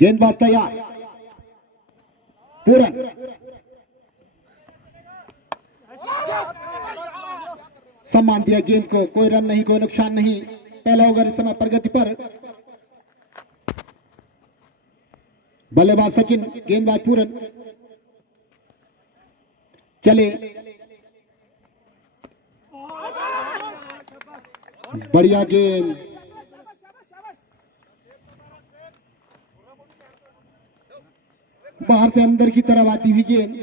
गेंदबाज तैयार, पूरन सम्मान दिया गेंद को, कोई रन नहीं, कोई नुकसान नहीं। पहला ओवर इस समय प्रगति पर। बल्लेबाज सचिन, गेंदबाज पूरन, चले, बढ़िया गेंद, बाहर से अंदर की तरफ आती हुई गेंद।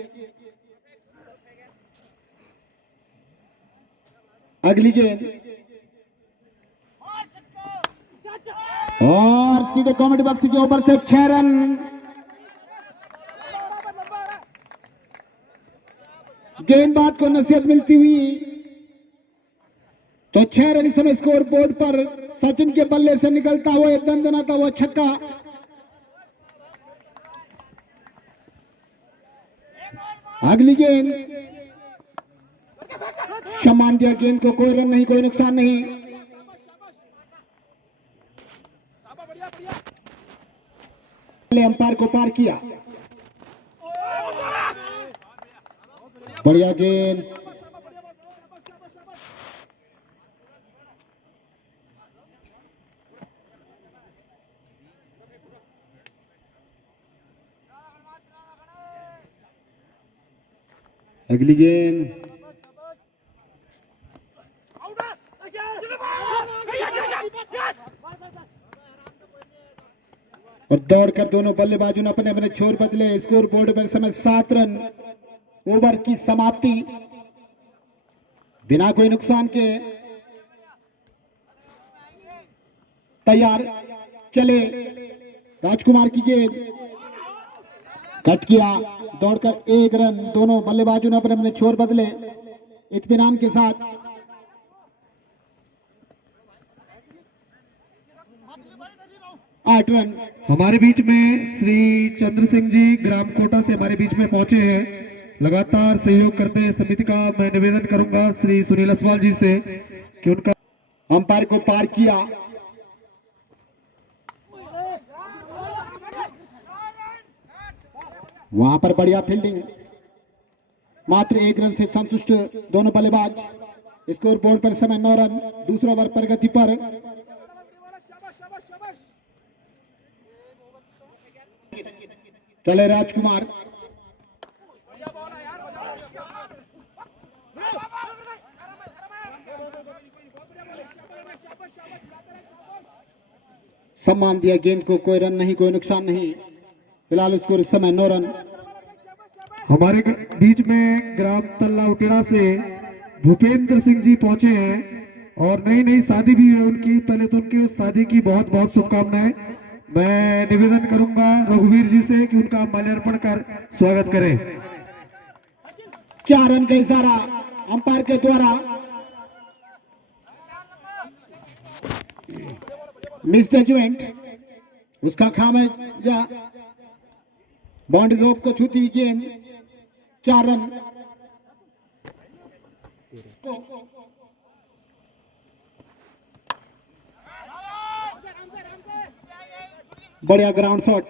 अगली गेंद और सीधे कॉमेडी बॉक्स के ऊपर से 6 रन। गेंदबाज को नसीहत मिलती हुई तो 6 रन इस समय स्कोर बोर्ड पर। सचिन के बल्ले से निकलता हुआ एक दंदनाता हुआ छक्का। अगली गेंद, सम्मान दिया गेंद को, कोई रन नहीं, कोई नुकसान नहीं। अंपायर को पार किया, बढ़िया गेंद, अगली गेंद, और दौड़कर दोनों बल्लेबाजों ने अपने अपने छोर बदले। स्कोर बोर्ड पर समय 7 रन। ओवर की समाप्ति बिना कोई नुकसान के। तैयार, चले, राजकुमार की गेंद, कट किया, दौड़कर 1 रन। दोनों बल्लेबाजों ने अपने अपने छोर बदले इत्मीनान के साथ। आठ रन। हमारे बीच में श्री चंद्र सिंह जी ग्राम कोटा से हमारे बीच में पहुंचे हैं। लगातार सहयोग करते हैं समिति का। मैं निवेदन करूंगा श्री सुनील असवाल जी से कि उनका अंपायर को पार किया, वहां पर बढ़िया फील्डिंग, मात्र 1 रन से संतुष्ट दोनों बल्लेबाज। स्कोर बोर्ड पर समय 9 रन। दूसरा ओवर प्रगति पर। चले राजकुमार, सम्मान दिया गेंद को, कोई रन नहीं, कोई नुकसान नहीं। फिलहाल स्कोर इस समय 9 रन। हमारे बीच में ग्राम तल्ला उटेड़ा से भूपेंद्र सिंह जी पहुंचे हैं और नई नई शादी भी है उनकी। पहले तो उनकी शादी की बहुत बहुत शुभकामनाएं। मैं निवेदन करूंगा रघुवीर जी से कि उनका माल्यार्पण कर स्वागत करें। 4 रन का इशारा अंपायर के द्वारा। मिस जजमेंट, उसका खामियाजा, बाउंड्री रोप को छूती हुई गेंद, 4 रन। बढ़िया ग्राउंड शॉट,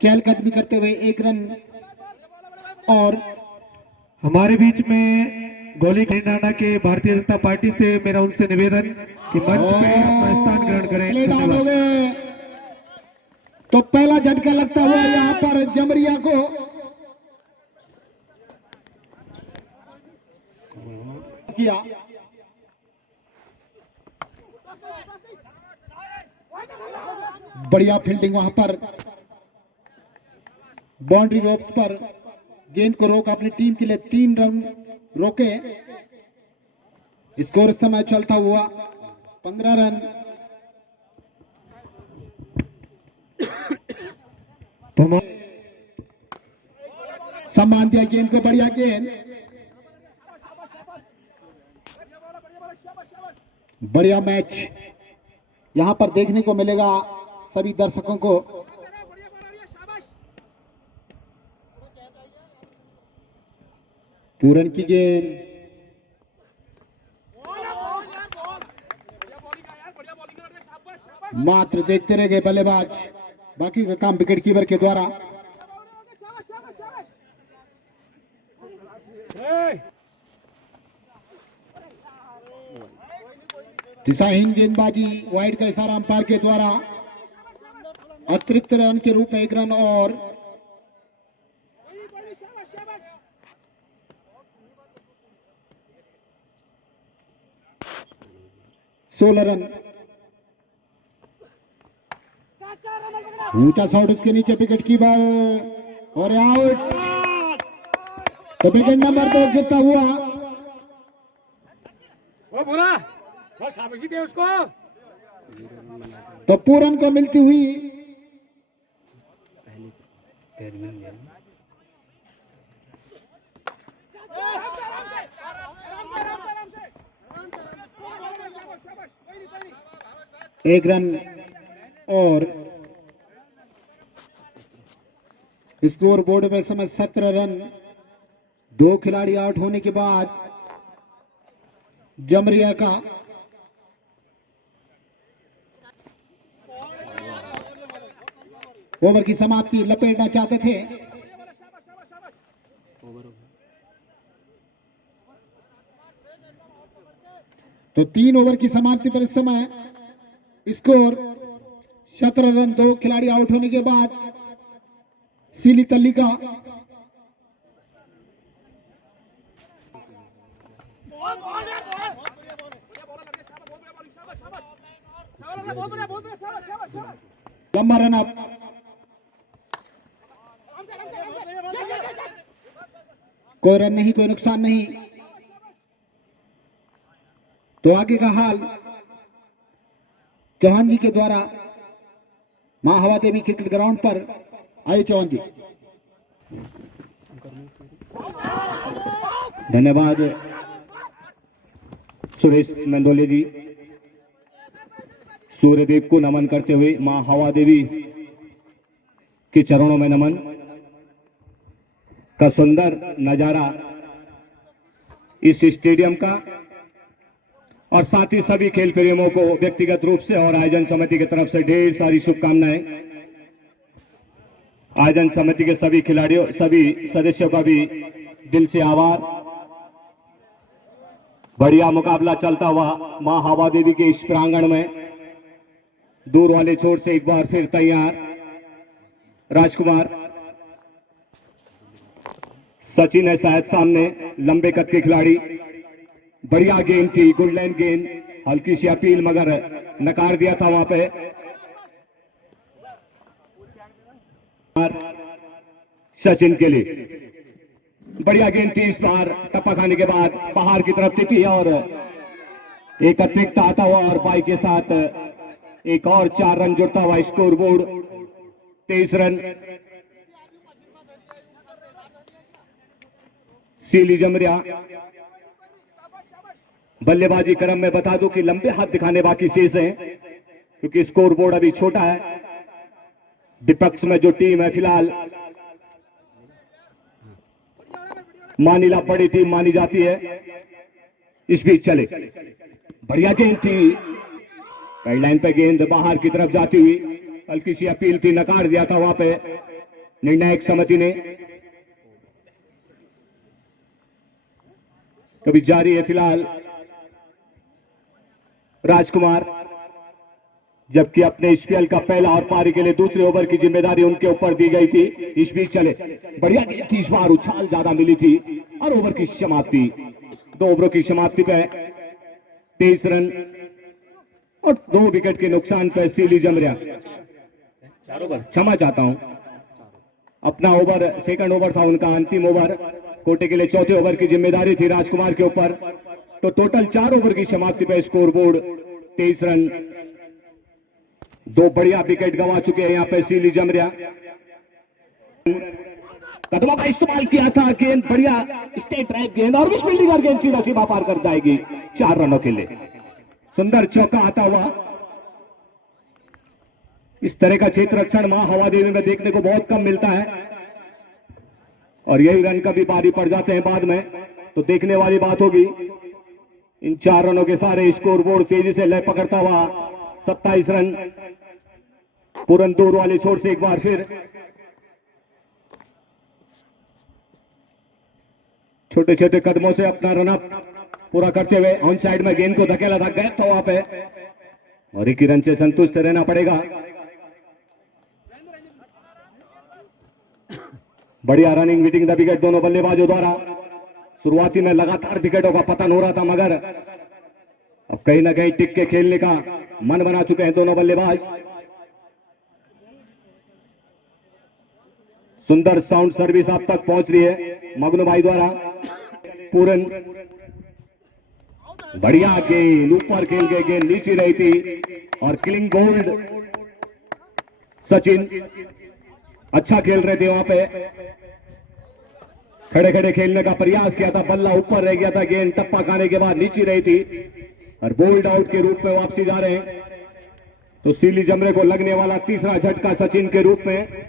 चहलकदमी करते हुए 1 रन। और हमारे बीच में गोली नाना के भारतीय जनता पार्टी से मेरा उनसे निवेदन कि मंच पे अपना स्थान ग्रहण प्ले डाउन हो करें। गए तो पहला झटका लगता हुआ यहाँ पर जमरिया को। किया, बढ़िया फील्डिंग वहां पर, बाउंड्री रोप्स पर गेंद को रोक अपनी टीम के लिए 3 रन रोके। स्कोर इस समय चलता हुआ 15 रन। सम्मान दिया गेंद को, बढ़िया गेंद, बढ़िया मैच यहां पर देखने को मिलेगा सभी दर्शकों को। पूरन की गेंद, मात्र देखते रह गए बल्लेबाज। बाकी का काम विकेट कीपर के द्वारा। दिशाहीन गेंदबाजी, वाइड का इशारा अंपायर के द्वारा। अतिरिक्त रन के रूप में 1 रन और 16 रन। ऊंचा शॉट उसके नीचे, विकेट कीपर और आउट। तो विकेट नंबर 2 गिरता हुआ। वो बोला शाबाशी दे उसको। तो पूरन को मिलती हुई एक रन और स्कोर बोर्ड में समय 17 रन। 2 खिलाड़ी आउट होने के बाद जमरिया का ओवर की समाप्ति लपेटना चाहते थे। तो 3 ओवर की समाप्ति पर इस समय स्कोर 17 रन। 2 खिलाड़ी आउट होने के बाद सीली तल्ली का लंबा रन अप। कोई रन नहीं, कोई नुकसान नहीं। तो आगे का हाल चौहान जी के द्वारा मां हवा देवी क्रिकेट ग्राउंड पर आए। चौहान जी, धन्यवाद सुरेश मंदोले जी। सूर्यदेव को नमन करते हुए मां हवा देवी के चरणों में नमन। का सुंदर नजारा इस स्टेडियम का और साथ ही सभी खेल प्रेमियों को व्यक्तिगत रूप से और आयोजन समिति की तरफ से ढेर सारी शुभकामनाएं। आयोजन समिति के सभी खिलाड़ियों, सभी सदस्यों का भी दिल से आभार। बढ़िया मुकाबला चलता हुआ मां हवा देवी के इस प्रांगण में दूर वाले छोर से एक बार फिर तैयार राजकुमार। सचिन है शायद सामने, लंबे कद के खिलाड़ी। बढ़िया गेंद थी, गुड लाइन गेंद। हल्की सी अपील मगर नकार दिया था वहां पे। सचिन के लिए बढ़िया गेंद थी। इस बार टप्पा खाने के बाद बाहर की तरफ टिपी और एक अतिरिक्त आता हुआ और बाई के साथ एक और 4 रन जुड़ता हुआ स्कोर बोर्ड 23 रन। सीली जमरिया बल्लेबाजी क्रम में बता दूं कि लंबे हाथ दिखाने बाकी शेष हैं क्योंकि स्कोर बोर्ड अभी छोटा है। विपक्ष में जो टीम है फिलहाल मानीला बड़ी टीम मानी जाती है। इस बीच चले, बढ़िया गेंद थी, गाइडलाइन पे गेंद बाहर की तरफ जाती हुई। हल्की सी अपील थी, नकार दिया था वहां पे निर्णायक समिति ने। कभी जारी है फिलहाल राजकुमार, जबकि अपने स्पीएल का पहला और पारी के लिए दूसरे ओवर की जिम्मेदारी उनके ऊपर दी गई थी। इस बीच चले, बढ़िया गेंद थी, इस बार उछाल ज्यादा मिली थी और ओवर की समाप्ति 2 ओवरों की समाप्ति पे 23 रन और 2 विकेट के नुकसान पे सीली जमरिया। क्षमा चाहता हूं, अपना ओवर सेकंड ओवर था उनका, अंतिम ओवर कोटे के लिए चौथे ओवर की जिम्मेदारी थी राजकुमार के ऊपर। तो टोटल 4 ओवर की समाप्ति पे स्कोर बोर्ड 23 रन। 2 बढ़िया विकेट गंवा चुके हैं यहाँ पे सीली जमरिया। कदमों का इस्तेमाल किया था, गेंद बढ़िया स्टेट ट्रैक गेंद और विश बिल्डिंगर गेंद सीधा सीमा पार कर जाएगी 4 रनों के लिए। सुंदर चौका आता हुआ। इस तरह का क्षेत्र रक्षण मां हवा देवी में देखने को बहुत कम मिलता है और यही रन कभी बारी पड़ जाते हैं बाद में, तो देखने वाली बात होगी। इन 4 रनों के सारे स्कोर बोर्ड तेजी से लय पकड़ता हुआ 27 रन। पूरन दूर वाले छोर से एक बार फिर छोटे छोटे कदमों से अपना रनअप पूरा करते हुए ऑन साइड में गेंद को धकेला था, गैप था वहां पे और एक ही रन से संतुष्ट रहना पड़ेगा। बढ़िया रनिंग विटिंग द विकेट दोनों बल्लेबाजों द्वारा। शुरुआती में लगातार विकेटों का पतन हो रहा था, मगर अब कहीं ना कहीं टिक के खेलने का मन बना चुके हैं दोनों बल्लेबाज। सुंदर साउंड सर्विस आप तक पहुंच रही है मगनू भाई द्वारा। पूरन बढ़िया गेंद ऊपर खेल गए, गेंद नीचे रही थी और किलिंग गोल्ड सचिन अच्छा खेल रहे थे वहां पे, खड़े खड़े खेलने का प्रयास किया था, बल्ला ऊपर रह गया था, गेंद टप्पा खाने के बाद नीचे रही थी और बोल्ड आउट के रूप में वापसी जा रहे हैं। तो सीली जमरे को लगने वाला तीसरा झटका सचिन के रूप में।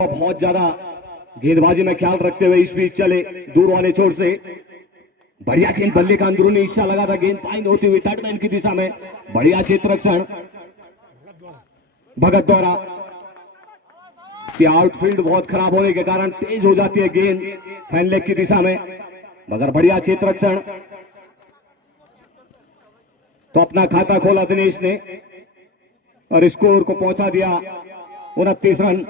बहुत ज्यादा गेंदबाजी में ख्याल रखते हुए इस बीच चले दूर वाले छोर से, बढ़िया गेंद बल्ले का अंदरूनी हिस्सा लगा था, गेंद पाइन होती हुई थर्ड मैन की दिशा में, बढ़िया क्षेत्र रक्षण भगत द्वारा। कि आउटफील्ड बहुत खराब होने के कारण तेज हो जाती है गेंद फैन लेग की दिशा में, मगर बढ़िया क्षेत्र रक्षण। तो अपना खाता खोला दिनेश ने और स्कोर को पहुंचा दिया 29 रन,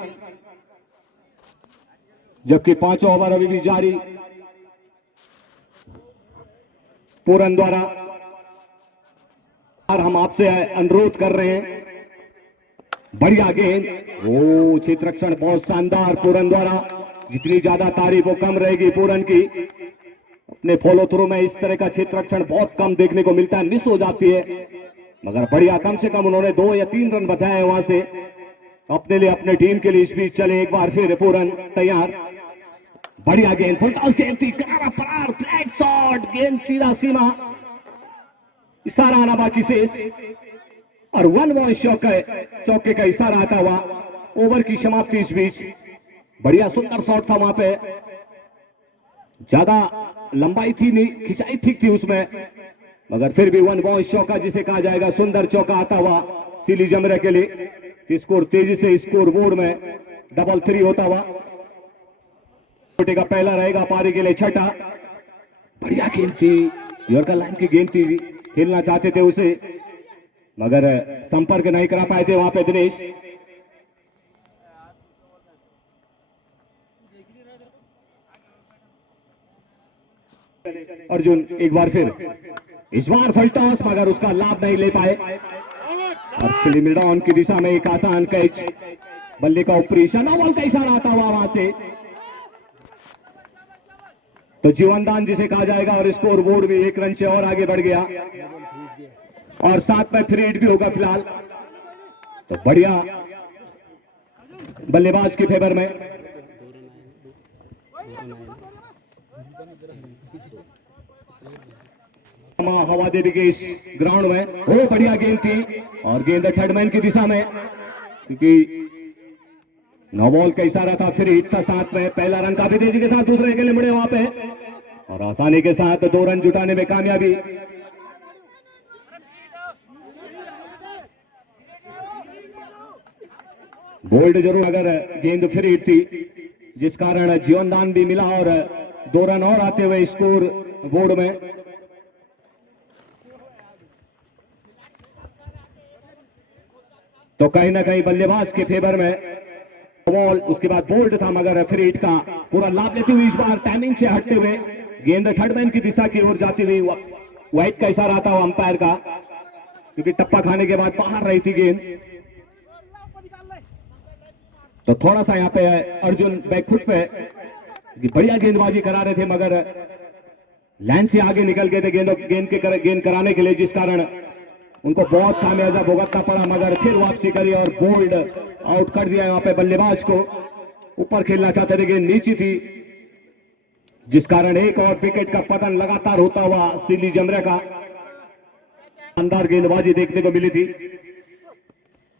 जबकि 5 ओवर अभी भी जारी। पूरन द्वारा और हम आपसे अनुरोध कर रहे हैं, बढ़िया गेंद, वो क्षेत्र रक्षण बहुत शानदार पूरन द्वारा। जितनी ज्यादा तारीफ वो कम रहेगी पूरन की। अपने फॉलो थ्रू में इस तरह का क्षेत्र रक्षण बहुत कम देखने को मिलता है, मिस हो जाती है, मगर बढ़िया, कम से कम उन्होंने 2 या 3 रन बचाए वहां से अपने लिए, अपने टीम के लिए। इस बीच चले एक बार फिर पूरन तैयार, बढ़िया गेंद, फुलटॉस गेंद थी, करारा परार, फ्लैट शॉट, गेंद सीधा सीमा, इशारा आना बाकी शेष और 1 बॉल चौके का इशारा आता हुआ ओवर की समाप्ति। इस बीच बढ़िया सुंदर शॉट था वहां पे, ज्यादा लंबाई थी नहीं, खिंचाई ठीक थी उसमें, मगर फिर भी 1 बॉल चौका जिसे कहा जाएगा, सुंदर चौका आता हुआ सीली जमरे के लिए। स्कोर तेजी से स्कोर बोर्ड में 3-3 होता हुआ। छोटे का पहला रहेगा, पारी के लिए छठा। बढ़िया गेंद थी, यॉर्कर लाइन की गेंद थी, खेलना चाहते थे उसे, मगर संपर्क नहीं करा पाए थे वहां पे दिनेश। अर्जुन एक बार फिर, इस बार फलटॉस, मगर उसका लाभ नहीं ले पाए और फिलिमिडॉन की दिशा में एक आसान कैच, बल्ले का ऊपरी शना, बॉल का इशारा आता हुआ वहां से, तो जीवनदान जिसे कहा जाएगा और स्कोर बोर्ड भी 1 रन से और आगे बढ़ गया और साथ में 3 हिट भी होगा फिलहाल। तो बढ़िया बल्लेबाज के फेवर में। हवा देवी के इस ग्राउंड में, वो बढ़िया गेंद थी और गेंद थर्ड मैन की दिशा में, क्योंकि 9 बॉल का इशारा था, फिर हिट था साथ में। पहला रन काफी तेजी के साथ दूसरे के लिए मुड़े वहां पे और आसानी के साथ 2 रन जुटाने में कामयाबी। बोल्ड जरूर, अगर गेंद फिर हिट थी, जिस कारण जीवनदान भी मिला और 2 रन और आते हुए स्कोर बोर्ड में। तो कहीं ना कहीं बल्लेबाज के फेवर में बॉल, उसके बाद बोल्ड था, मगर फिर हिट का पूरा लाभ लेते हुए इस बार टाइमिंग से हटते हुए गेंद थर्ड मैन की दिशा की ओर जाती हुई, वाइट का इशारा आता हुआ अंपायर का, क्योंकि टप्पा खाने के बाद बाहर रही थी गेंद। तो थोड़ा सा यहाँ पे अर्जुन बैकफुट पे बढ़िया गेंदबाजी करा रहे थे, मगर लाइन से आगे निकल गए थे गेंद कराने के लिए, जिस कारण उनको बहुत खामियाजा भुगतना पड़ा, मगर फिर वापसी करी और बोल्ड आउट कर दिया यहाँ पे बल्लेबाज को। ऊपर खेलना चाहते थे, गेंद नीचे थी, जिस कारण एक और विकेट का पतन लगातार होता हुआ सीली जमरे का। शानदार गेंदबाजी देखने को मिली थी,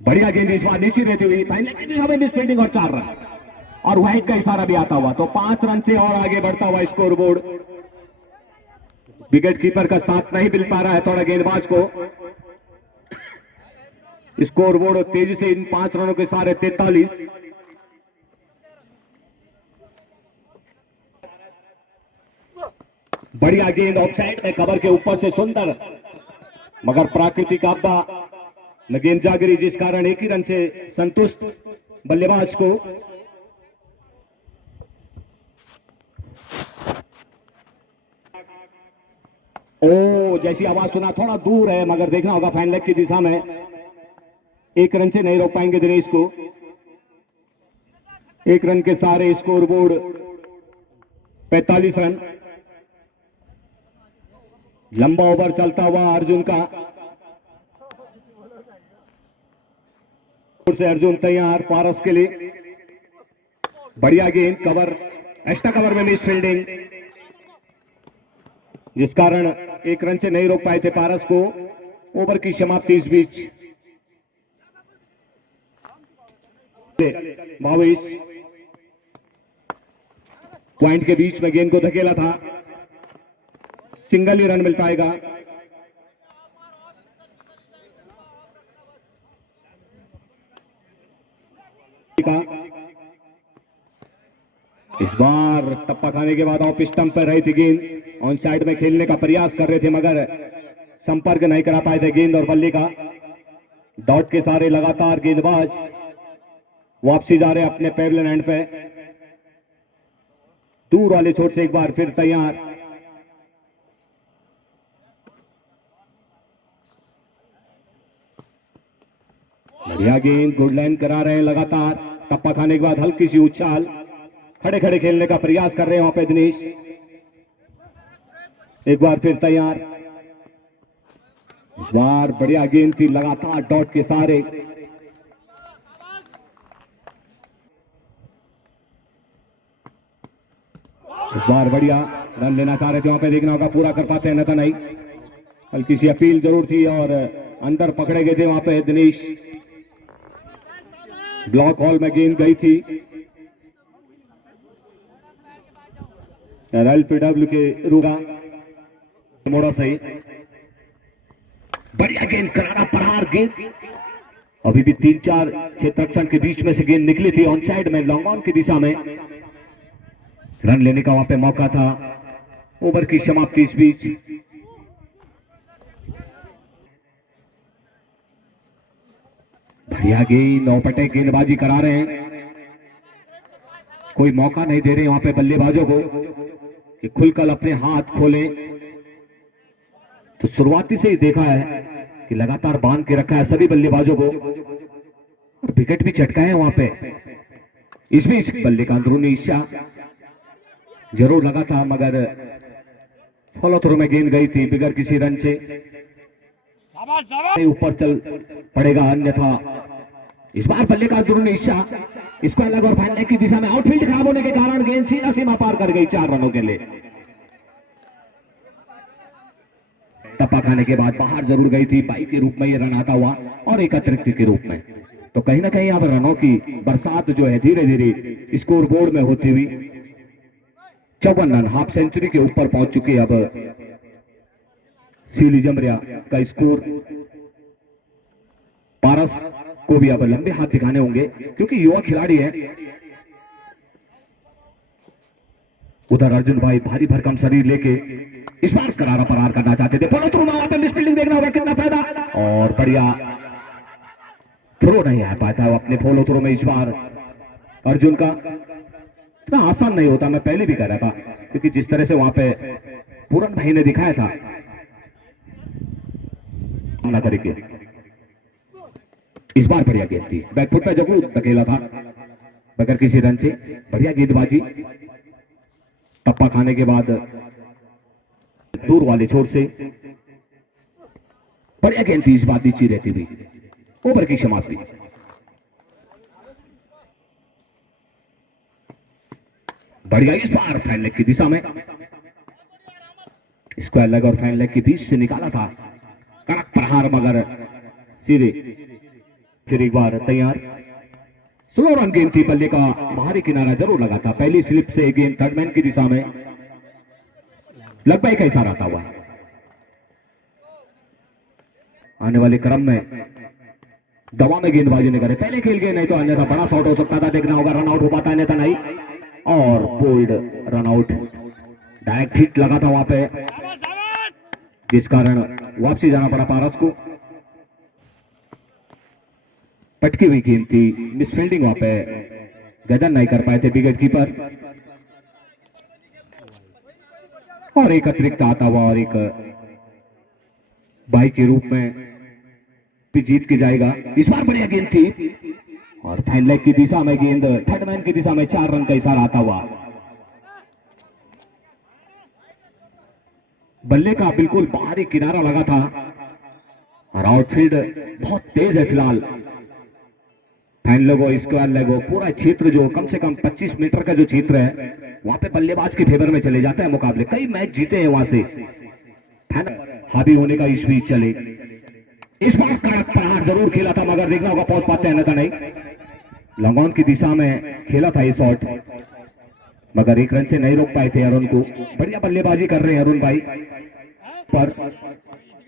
बढ़िया गेंद इस बार नीचे रहती हुई, पहले फील्डिंग और 4 रन और वाइट का इशारा भी आता हुआ, तो 5 रन से और आगे बढ़ता हुआ स्कोर बोर्ड। विकेट कीपर का साथ नहीं मिल पा रहा है थोड़ा गेंदबाज को। स्कोर बोर्ड तेजी से इन 5 रनों के सारे 43। बढ़िया गेंद ऑफसाइड में कवर के ऊपर से सुंदर, मगर प्राकृतिक आपदा में गेंद जा गिरी, जिस कारण एक ही रन से संतुष्ट बल्लेबाज को। ओ, जैसी आवाज सुना थोड़ा दूर है, मगर देखना होगा फाइन लेग की दिशा में। एक रन से नहीं रोक पाएंगे दिनेश को। एक रन के सारे स्कोर बोर्ड 45 रन। लंबा ओवर चलता हुआ अर्जुन का, से अर्जुन तैयार पारस के लिए। बढ़िया गेंद, कवर, एक्स्ट्रा कवर में मिस फील्डिंग, जिस कारण एक रन से नहीं रोक पाए थे पारस को। ओवर की समाप्ति इस बीच 22 पॉइंट के बीच में गेंद को धकेला था, सिंगल ही रन मिल पाएगा। इस बार टप्पा खाने के बाद ऑफ स्टंप पर रही थी गेंद। ऑन साइड में खेलने का प्रयास कर रहे थे, मगर संपर्क नहीं करा पाए थे गेंद और बल्ले का। डॉट के सारे लगातार गेंदबाज वापसी जा रहे अपने पेवलियन एंड पे। दूर वाले छोर से एक बार फिर तैयार। बढ़िया गेंद, गुड लाइन करा रहे हैं लगातार। टप्पा खाने के बाद हल्की सी उछाल, खड़े खड़े खेलने का प्रयास कर रहे हैं वहां पे दिनेश। एक बार फिर तैयार। इस बार बढ़िया गेंद थी, लगातार डॉट के सारे। इस बार बढ़िया रन लेना चाह रहे थे वहां पे, देखना होगा पूरा कर पाते हैं न तो नहीं। हल्की सी अपील जरूर थी और अंदर पकड़े गए थे वहां पे दिनेश। ब्लॉक हॉल में गेंद गई थी। एलपीडब्ल्यू के रूगा मोड़ा सही। बढ़िया गेंद, करारा प्रहार गेंद। अभी भी 3-4 क्षेत्ररक्षण के बीच में से गेंद निकली थी ऑन साइड में, लॉन्ग ऑन की दिशा में। रन लेने का वहां पे मौका था। ओवर की समाप्ति इस बीच बढ़िया गेंद, नौपटे गेंदबाजी करा रहे हैं। कोई मौका नहीं दे रहे वहां पे बल्लेबाजों को कि खुलकर अपने हाथ खोलें। तो शुरुआती से ही देखा है कि लगातार बांध के रखा है सभी बल्लेबाजों को, और विकेट भी चटका है वहां पे। इस बीच बल्ले का अंदरूनी हिस्सा जरूर लगा था, मगर फॉलो थ्रो में गेंद गई थी बिगर किसी रन से। ऊपर चल पड़ेगा अन्यथा। इस बार बल्ले का अंदरूनी हिस्सा, इसको अलग और फाइनल की दिशा में। आउटफील्ड खराब होने के कारण गेंद सीधा सीमा पार कर गई 4 रनों के लिए। टप्पा खाने के बाद बाहर जरूर गई थी, 22 के रूप में ये रन आता हुआ और एक अतिरिक्त के रूप में। तो कहीं ना कहीं अब रनों की बरसात जो है धीरे धीरे स्कोर बोर्ड में होती हुई 54 रन, हाफ सेंचुरी के ऊपर पहुंच चुके। अब सीली जमरिया का स्कोर। पारस को भी अब लंबे हाथ दिखाने होंगे क्योंकि युवा खिलाड़ी है। उधर अर्जुन भाई भारी भरकम शरीर लेके इस बार करारा प्रहार करना चाहते थे। फॉलो थ्रू वहां पे मिस फील्डिंग, देखना होगा कितना फायदा, और बढ़िया थ्रो नहीं आ पाता वो अपने फॉलो थ्रो में। इस बार अर्जुन का इतना आसान नहीं होता, मैं पहले भी कह रहा था, क्योंकि जिस तरह से वहां पे पूरन भाई ने दिखाया था हमला करके। इस बार बढ़िया गेंद थी, बैकफुट पे जरूर धकेला था बगैर किसी रन से। बढ़िया गेंदबाजी, टप्पा खाने के बाद दूर वाले छोर से बढ़िया गेंद थी। इस बार नीचे रहती हुई ओवर की समाप्ति। बढ़िया इस बार फाइन लेग की दिशा में, स्क्वायर लेग और फाइन लेग के बीच से निकाला था कड़क प्रहार, मगर सीधे फिर एक बार तैयार। स्लो रन गेंद थी, बल्ले का बाहरी किनारा जरूर लगा था। पहली स्लिप से गेंद थर्डमैन की दिशा में, लगभग का इशारा था हुआ। आने वाले क्रम में दवा में गेंदबाजी नहीं करे, पहले खेल गए, नहीं तो अन्यथा बड़ा शॉट हो सकता था, देखना होगा रन आउट हो पाता है अन्यथा नहीं। और bold run out, direct hit लगा था वहां पे, जिस कारण वापसी जाना पड़ा पारस को। पटकी हुई गेंद थी, मिसफील्डिंग वहां पे गदन नहीं कर पाए थे विकेट कीपर। और एक अतिरिक्त आता हुआ और एक बाई के रूप में भी जीत के जाएगा। इस बार बढ़िया गेंद थी और फैन लेग की दिशा में गेंद, थर्ड मैन की दिशा में 4 रन का इशारा आता हुआ। बल्ले का बिल्कुल बाहरी किनारा लगा था और आउटफील्ड बहुत तेज है फिलहाल। फैन लोगो, स्क्वायर लेगो, पूरा क्षेत्र जो कम से कम 25 मीटर का जो क्षेत्र है वहां पे बल्लेबाज के फेवर में चले जाते हैं मुकाबले, कई मैच जीते हैं वहां से। फैन हावी होने का इस बीच चले, इस बार कड़क प्रहार जरूर खेला था मगर देखना होगा पहुंच पाते हैं नहीं। लॉन्ग ऑन की दिशा में खेला था ये शॉट मगर एक रन से नहीं रोक पाए थे अरुण को। बढ़िया बल्लेबाजी कर रहे हैं अरुण भाई, पर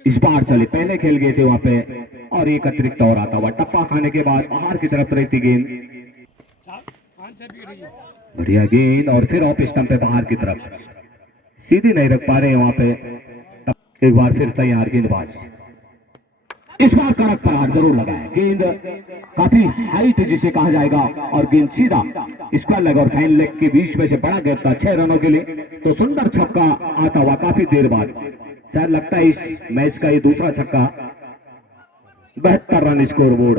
इस बार चले, पहले खेल गए थे वहां पे और एक अतिरिक्त और आता हुआ। टप्पा खाने के बाद बाहर की तरफ रहती गेंद, बढ़िया गेंद और फिर ऑफ स्टंप पे बाहर की तरफ, सीधी नहीं रख पा रहे हैं वहां पे। एक बार फिर तैयार गेंदबाज, इस बार कड़क प्रहार जरूर लगा है, गेंद काफी हाइट जिसे कहा जाएगा और गेंद सीधा स्क्वायर लेग और फाइन लेग के बीच में से बड़ा गैप था 6 रनों के लिए। तो सुंदर छक्का आता हुआ काफी देर बाद, शायद लगता है इस मैच का ये दूसरा छक्का। 72 रन स्कोर बोर्ड,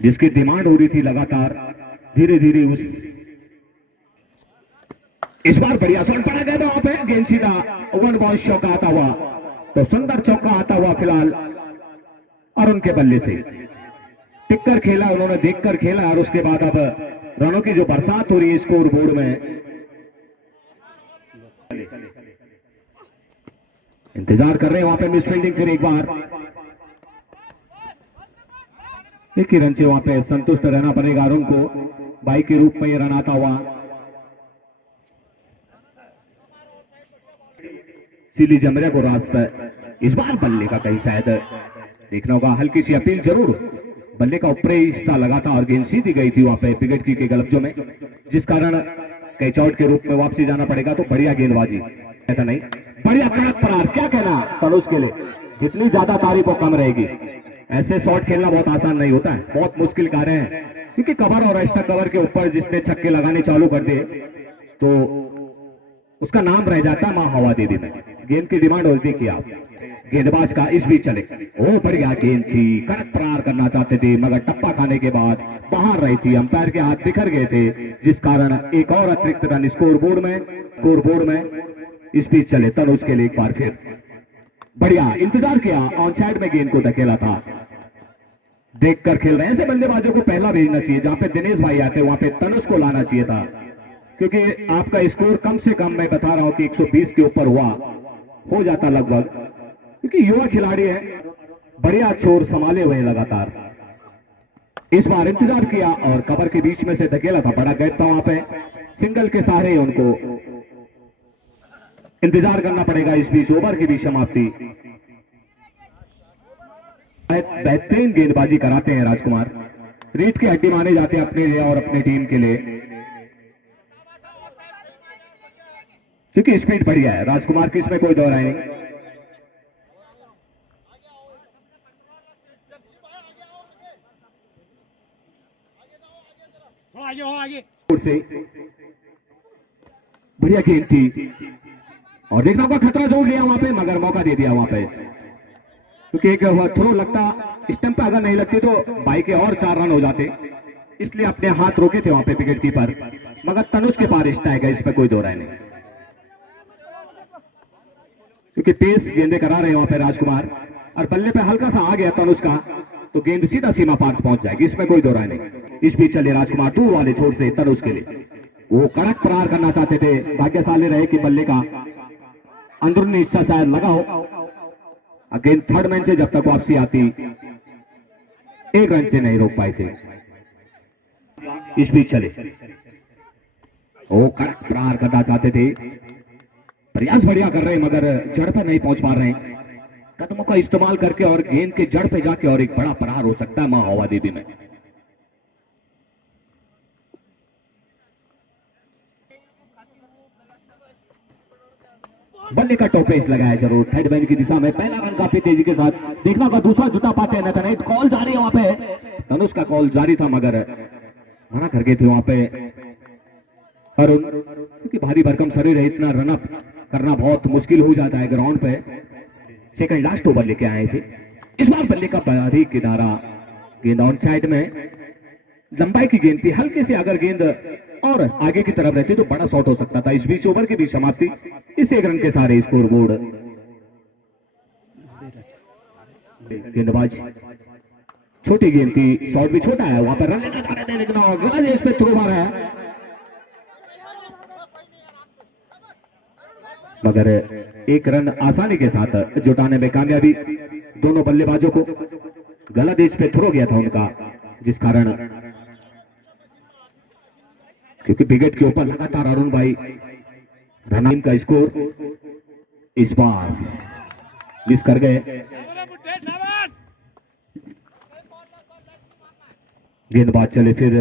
जिसकी डिमांड हो रही थी लगातार, धीरे धीरे उस इस बार बढ़िया शॉट पड़ा गया था वहां पे, गेंद सीधा 1 बाउंस चौका आता हुआ। तो सुंदर चौका आता हुआ फिलहाल अरुण के बल्ले से, टिककर खेला उन्होंने, देखकर खेला और उसके बाद अब रनों की जो बरसात हो रही है स्कोर बोर्ड में, इंतजार कर रहे हैं वहां पे मिस फील्डिंग। फिर एक बार एक ही रन से वहां पे संतुष्ट रहना पड़ेगा अरुण को, बाई के रूप में ये रन आता हुआ। सिली जमरिया को रास्ता, इस बार बल्ले का कहीं शायद देखना होगा, हल्की सी अपील जरूर, बल्ले का ऊपरी हिस्सा लगा था और गेंद सीधी गई थी वहां पे विकेट की गलबजों में, जिस कारण कैच आउट के रूप में वापसी जाना पड़ेगा। तो बढ़िया गेंदबाजी, ऐसा नहीं, बढ़िया कड़क प्रहार, क्या कहना तनुज के लिए, जितनी ज्यादा तारीफ वो कम रहेगी। ऐसे शॉट खेलना बहुत आसान नहीं होता है, बहुत मुश्किल कार्य है, क्योंकि कवर और एक्स्ट्रा कवर के ऊपर जिसने छक्के लगाने चालू कर दे तो उसका नाम रह जाता है मां हवा दीदी में। गेंद की डिमांड होती कि आप गेंदबाज का इस बीच चले, ओ बढ़िया गेंद थी, कड़क प्रहार करना चाहते थे मगर टप्पा खाने के बाद बाहर रही थी, अंपायर के हाथ बिखर गए थे, जिस कारण एक और अतिरिक्त रन स्कोर बोर्ड में इस बीच चले। तनुज के लिए एक बार फिर बढ़िया इंतजार किया, ऑन साइड में गेंद को धकेला था, देखकर खेल रहे हैं। ऐसे बल्लेबाजों को पहला भेजना चाहिए, जहां पे दिनेश भाई आते वहां पे तनुज को लाना चाहिए था, क्योंकि आपका स्कोर कम से कम मैं बता रहा हूं कि 120 के ऊपर हो जाता लगभग, क्योंकि युवा खिलाड़ी है, बढ़िया छोर संभाले हुए लगातार। इस बार इंतजार किया और कवर के बीच में से धकेला था, बड़ा गैप था वहां पे, सिंगल के सहारे उनको इंतजार करना पड़ेगा। इस बीच ओवर की भी समाप्ति, बेहतरीन गेंदबाजी कराते हैं राजकुमार, रीट की हड्डी माने जाते हैं अपने लिए और अपने टीम के लिए, क्योंकि स्पीड बढ़िया है राजकुमार की, इसमें कोई दौराई नहीं। आगे से बढ़िया गेंद थी और देखना होगा खतरा जोड़ लिया वहां पे मगर मौका दे दिया वहां पे, क्योंकि एक थ्रो लगता, स्टंप पे अगर नहीं लगती तो बाई के और 4 रन हो जाते, इसलिए अपने हाथ रोके थे वहां पे विकेट कीपर, मगर तनुज के पार रिश्ता है, इसमें कोई दो राय नहीं, क्योंकि तेज गेंदे करा रहे हैं वहां पे राजकुमार और बल्ले पे हल्का सा आ गया तनुज का तो गेंद सीधा सीमा पार पहुंच जाएगी, इसमें कोई दो राय नहीं। इस बीच चले राजकुमार दूर वाले छोर से तनुज के लिए, वो कड़क प्रहार करना चाहते थे, भाग्यशाली रहे कि बल्ले का अंदरूनी हिस्सा शायद लगा हो। अगेन थर्ड मैन से जब तक वापसी आती 1 रन से नहीं रोक पाए थे। इस बीच चले, वो कड़क प्रहार करना चाहते थे, प्रयास बढ़िया कर रहे हैं मगर जड़ पर नहीं पहुंच पा रहे हैं। कदमों का इस्तेमाल करके और गेंद के जड़ पे जाके और एक बड़ा प्रहार हो सकता है मां हवा देवी में। बल्ले का टॉपेज लगाया जरूर थर्ड बैन की दिशा में। पहला रन काफी तेजी के साथ देखना होगा, दूसरा जुटा पाते हैं नतन। कॉल जारी है वहां पे, धनुष का कॉल जारी था मगर मना कर गए थे वहां पे अरुण, क्योंकि भारी भरकम शरीर है, इतना रनअप करना बहुत मुश्किल हो जाता है ग्राउंड पे। सेकंड लास्ट ओवर लेके आए थे। इस बार बल्ले का बारीक किनारा, गेंद ऑन साइड में, लंबाई की गेंद थी, हल्के से अगर गेंद और आगे की तरफ रहती तो बड़ा शॉट हो सकता था। इस बीच ओवर की भी समाप्ति, इस 1 रन के सारे स्कोर बोर्ड। गेंदबाज छोटी गेंद थी, शॉट भी छोटा है, वहां पर रन लेना चाह रहे थे लेकिन गलत इस पे थ्रो मारा है, मगर 1 रन आसानी के साथ जुटाने में कामयाबी दोनों बल्लेबाजों को। गलत एज पे थ्रो गया था उनका, जिस कारण, क्योंकि विकेट के ऊपर लगातार अरुण भाई रन का स्कोर इस बार मिस कर गए। गेंदबाज चले फिर,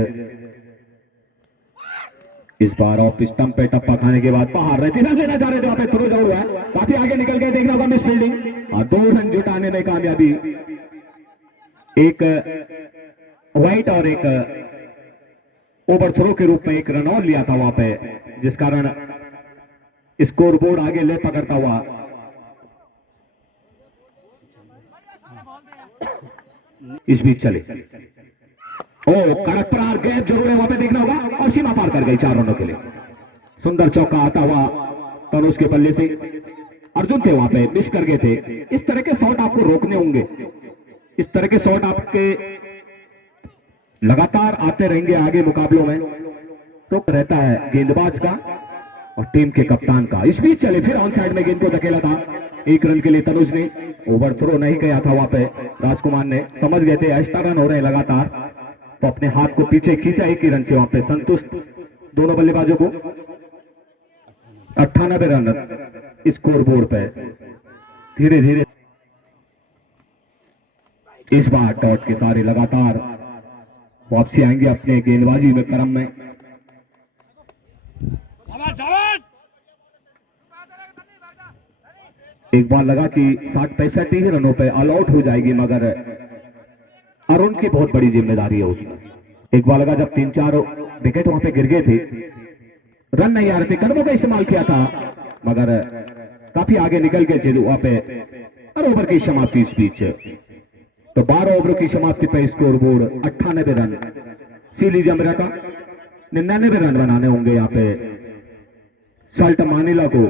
इस बार ऑफ स्टंप पे टप्पा खाने के बाद बाहर रहते रन लेना चाह रहे थे, वहां पे थ्रो जरूर है, काफी आगे निकल गए, देखना होगा मिस फील्डिंग और 2 रन जुटाने में कामयाबी। एक वाइट और एक ओवर थ्रो के रूप में 1 रन और लिया था वहां पे, जिस कारण स्कोर बोर्ड आगे ले पकड़ता हुआ। इस बीच चले, ओ कड़क प्रहार, गैप जरूर है वहां पे, देखना होगा, और सीमा पार कर गई 4 रनों के लिए। सुंदर चौका आता हुआ तनुज के बल्ले से, अर्जुन थे वहां पे, मिस कर गए थे। इस तरह के शॉट आपको रोकने होंगे, इस तरह के शॉट आपके लगातार आते रहेंगे आगे मुकाबलों में, तो रहता है गेंदबाज का और टीम के कप्तान का। इस बीच चले फिर ऑन साइड में गेंद को धकेला था 1 रन के लिए तनुज ने, ओवर थ्रो नहीं गया था वहां पे, राजकुमार ने समझ गए थे एक्स्ट्रा रन हो रहे हैं लगातार, तो अपने हाथ को पीछे खींचा, 1 ही रन से वहां पे संतुष्ट दोनों बल्लेबाजों को। 98 रन स्कोर बोर्ड पे। धीरे धीरे इस बार डॉट के सारे लगातार वापसी आएंगे अपने गेंदबाजी में क्रम में। एक बार लगा कि 60-65 ही रनों पे ऑल आउट हो जाएगी, मगर अरुण की बहुत बड़ी जिम्मेदारी है उसमें। एक बार लगा जब 3-4 विकेट वहां पे गिर गए थे, रन नहीं आ रहे थे, कदमों का इस्तेमाल किया था, मगर काफी आगे निकल गए थे वहां पे। और ओवर की समाप्ति इस बीच, तो 12 ओवरों की समाप्ति पे स्कोर बोर्ड 98 रन। सीली जमरा का 99 रन बनाने होंगे यहाँ पे सल्ट मानिला को